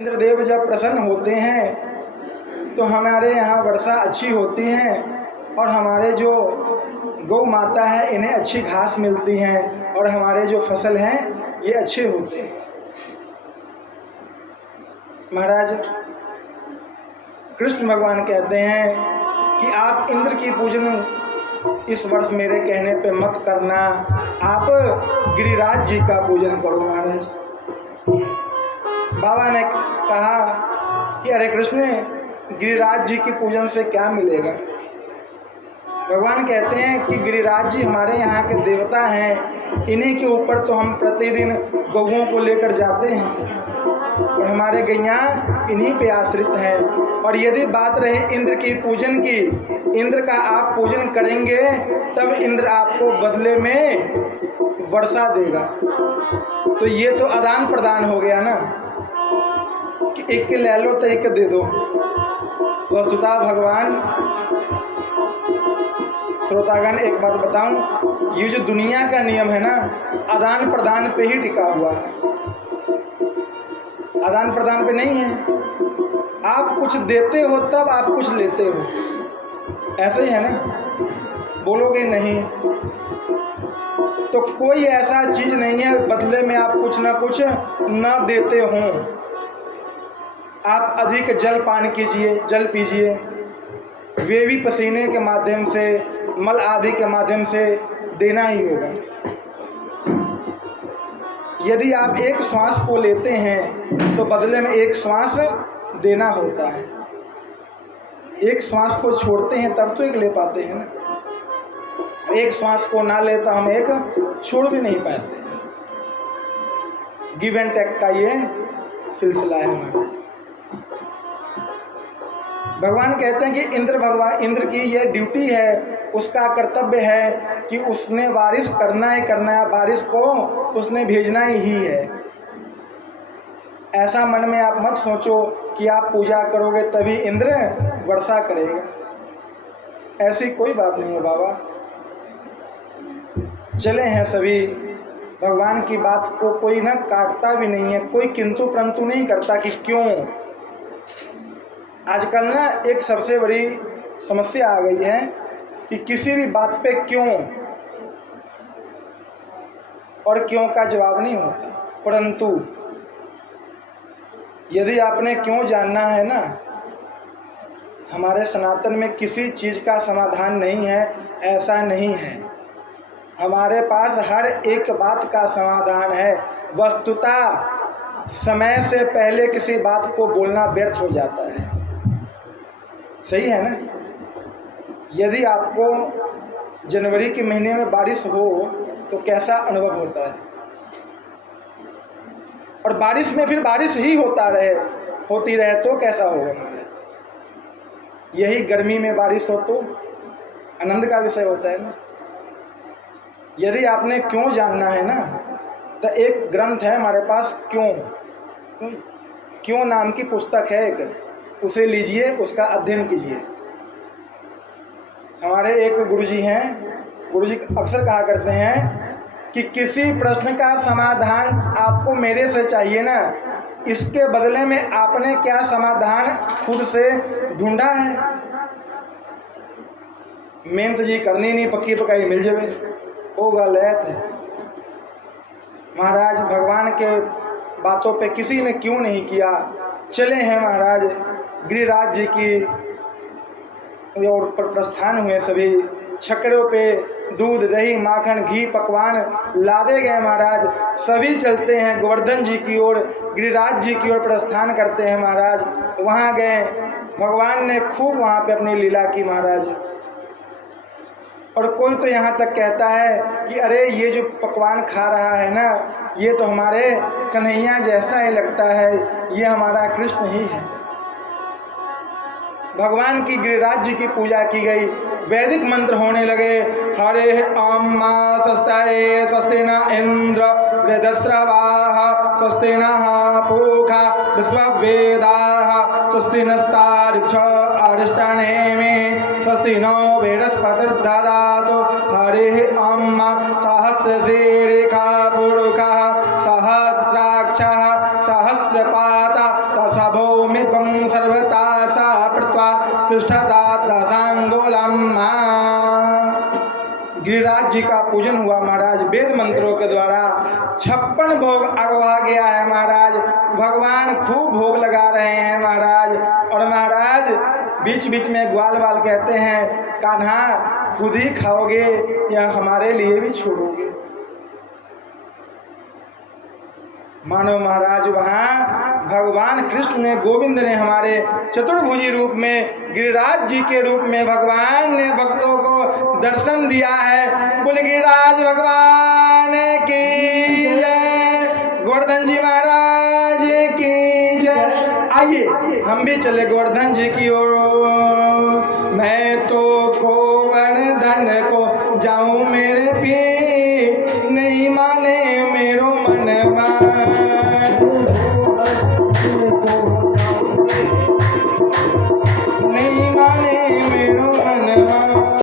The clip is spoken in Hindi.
इंद्रदेव जब प्रसन्न होते हैं तो हमारे यहाँ वर्षा अच्छी होती है और हमारे जो गौ माता है इन्हें अच्छी घास मिलती हैं और हमारे जो फसल हैं ये अच्छे होते हैं। महाराज कृष्ण भगवान कहते हैं कि आप इंद्र की पूजन इस वर्ष मेरे कहने पे मत करना, आप गिरिराज जी का पूजन करो। महाराज बाबा ने कहा कि अरे कृष्ण, गिरिराज जी की पूजन से क्या मिलेगा। भगवान कहते हैं कि गिरिराज जी हमारे यहाँ के देवता हैं, इन्हीं के ऊपर तो हम प्रतिदिन गौओं को लेकर जाते हैं और हमारे गैया इन्हीं पे आश्रित हैं। और यदि बात रहे इंद्र की पूजन की, इंद्र का आप पूजन करेंगे तब इंद्र आपको बदले में वर्षा देगा। तो ये तो आदान प्रदान हो गया ना कि एक ले लो तो एक दे दो। वस्तुतः भगवान, श्रोतागण एक बात बताऊं, ये जो दुनिया का नियम है ना, आदान प्रदान पे ही टिका हुआ है, आदान प्रदान पे नहीं है। आप कुछ देते हो तब आप कुछ लेते हो, ऐसे ही है ना। बोलोगे नहीं तो कोई ऐसा चीज नहीं है बदले में आप कुछ ना कुछ न देते हो। आप अधिक जल पान कीजिए, जल पीजिए, वे भी पसीने के माध्यम से, मल आदि के माध्यम से देना ही होगा। यदि आप एक श्वास को लेते हैं तो बदले में एक श्वास देना होता है। एक श्वास को छोड़ते हैं तब तो एक ले पाते हैं ना। एक श्वास को ना ले तो हम एक छोड़ भी नहीं पाते। गिव एंड टेक का ये सिलसिला है हमारा। भगवान कहते हैं कि इंद्र की ये ड्यूटी है, उसका कर्तव्य है कि उसने बारिश करना ही करना है, बारिश को उसने भेजना ही है। ऐसा मन में आप मत सोचो कि आप पूजा करोगे तभी इंद्र वर्षा करेगा, ऐसी कोई बात नहीं है बाबा। चले हैं सभी, भगवान की बात को कोई ना काटता भी नहीं है, कोई किंतु परंतु नहीं करता कि क्यों। आजकल ना एक सबसे बड़ी समस्या आ गई है कि किसी भी बात पे क्यों और क्यों का जवाब नहीं होता। परंतु यदि आपने क्यों जानना है ना, हमारे सनातन में किसी चीज़ का समाधान नहीं है, ऐसा नहीं है। हमारे पास हर एक बात का समाधान है। वस्तुतः समय से पहले किसी बात को बोलना व्यर्थ हो जाता है, सही है ना। यदि आपको जनवरी के महीने में बारिश हो तो कैसा अनुभव होता है, और बारिश में फिर बारिश ही होती रहे तो कैसा होगा। यही गर्मी में बारिश हो तो आनंद का विषय होता है ना। यदि आपने क्यों जानना है ना, तो एक ग्रंथ है हमारे पास, क्यों नाम की पुस्तक है एक, उसे लीजिए, उसका अध्ययन कीजिए। हमारे एक गुरुजी हैं, गुरुजी अक्सर कहा करते हैं कि किसी प्रश्न का समाधान आपको मेरे से चाहिए ना, इसके बदले में आपने क्या समाधान खुद से ढूंढा है। मेहनत जी करनी नहीं, पक्की पकाई मिल जाए, होगा लैत है। महाराज भगवान के बातों पे किसी ने क्यों नहीं किया। चले हैं महाराज गिरिराज जी की और प्रस्थान हुए, सभी छकड़ों पे दूध दही माखन घी पकवान लादे गए। महाराज सभी चलते हैं गोवर्धन जी की ओर, गिरिराज जी की ओर प्रस्थान करते हैं। महाराज वहाँ गए, भगवान ने खूब वहाँ पे अपनी लीला की महाराज। और कोई तो यहाँ तक कहता है कि अरे ये जो पकवान खा रहा है ना, ये तो हमारे कन्हैया जैसा ही लगता है, ये हमारा कृष्ण ही है। भगवान की गिरिराज जी की पूजा की गई, वैदिक मंत्र होने लगे। हरे अम्मा स्वस्ताये स्वस्ति न इंद्र वृद्धस्रवाः स्वस्ति नः पूषा विश्ववेदाः स्वस्ति नस्तार्क्ष अरिष्टनेमि स्वस्ति नो बृहस्पतिर्दधातु। हरे अम्मा सहस्रशीर्षः पुरुषः सहस्राक्षः सहस्रपादः सभौमित्वं सर्वता सा प्रत्वा तिष्ठता दशांगुलम्। गिरिराज जी का पूजन हुआ महाराज, वेद मंत्रों के द्वारा 56 भोग अड़वा गया है महाराज। भगवान खूब भोग लगा रहे हैं महाराज। और महाराज बीच बीच में ग्वाल बाल कहते हैं, कान्हा खुद ही खाओगे या हमारे लिए भी छोड़ोगे? मानो महाराज वहाँ भगवान कृष्ण ने, गोविंद ने हमारे चतुर्भुजी रूप में, गिरिराज जी के रूप में भगवान ने भक्तों को दर्शन दिया है। बोले गिरिराज भगवान की जय, गोवर्धन जी महाराज की जय। आइए हम भी चले गोवर्धन जी की ओर। मैं तो गोवर्धन को जाऊं मेरे पी, नहीं माने मेरो मनवा।